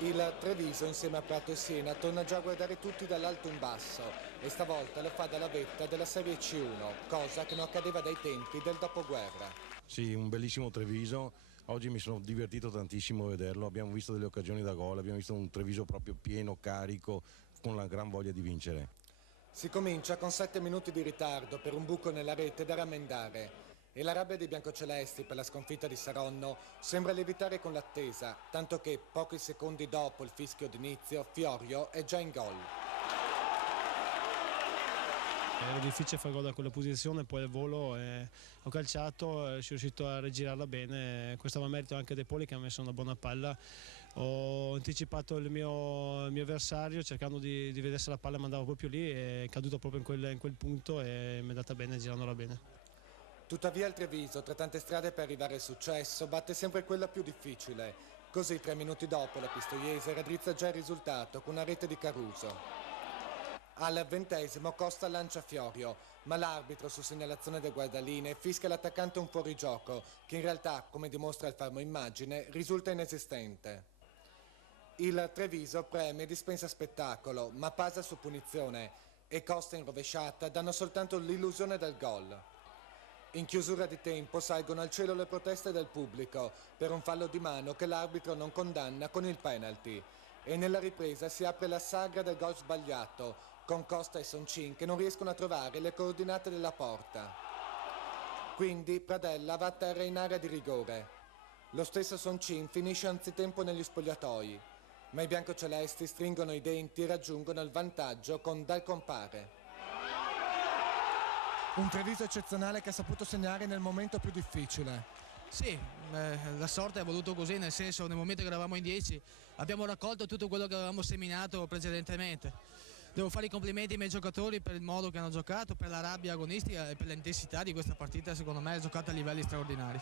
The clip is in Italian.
Il Treviso insieme a Prato e Siena torna già a guardare tutti dall'alto in basso e stavolta lo fa dalla vetta della Serie C1, cosa che non accadeva dai tempi del dopoguerra. Sì, un bellissimo Treviso, oggi mi sono divertito tantissimo a vederlo, abbiamo visto delle occasioni da gol, abbiamo visto un Treviso proprio pieno, carico, con la gran voglia di vincere. Si comincia con 7 minuti di ritardo per un buco nella rete da rammendare e la rabbia dei biancocelesti per la sconfitta di Saronno sembra lievitare con l'attesa, tanto che pochi secondi dopo il fischio d'inizio Fiorio è già in gol. Era difficile fare gol da quella posizione, poi al volo ho calciato, sono riuscito a rigirarla bene, questo va a merito anche De Poli che ha messo una buona palla. Ho anticipato il mio avversario cercando di vedere se la palla mandava proprio lì, è caduto proprio in quel punto e mi è andata bene girandola bene. Tuttavia il Treviso, tra tante strade per arrivare al successo, batte sempre quella più difficile. Così 3 minuti dopo la pistoiese raddrizza già il risultato con una rete di Caruso. Al 20° Costa lancia Fiorio, ma l'arbitro su segnalazione del guardaline fischia l'attaccante un fuorigioco che in realtà, come dimostra il fermo immagine, risulta inesistente. Il Treviso preme e dispensa spettacolo, ma pasa su punizione e Costa in rovesciata danno soltanto l'illusione del gol. In chiusura di tempo salgono al cielo le proteste del pubblico per un fallo di mano che l'arbitro non condanna con il penalty e nella ripresa si apre la saga del gol sbagliato con Costa e Soncin che non riescono a trovare le coordinate della porta. Quindi Pradella va a terra in area di rigore. Lo stesso Soncin finisce anzitempo negli spogliatoi, ma i biancocelesti stringono i denti e raggiungono il vantaggio con Dal Compare. Un Treviso eccezionale che ha saputo segnare nel momento più difficile. Sì, la sorte ha voluto così, nel senso nel momento che eravamo in 10 abbiamo raccolto tutto quello che avevamo seminato precedentemente. Devo fare i complimenti ai miei giocatori per il modo che hanno giocato, per la rabbia agonistica e per l'intensità di questa partita, secondo me è giocata a livelli straordinari.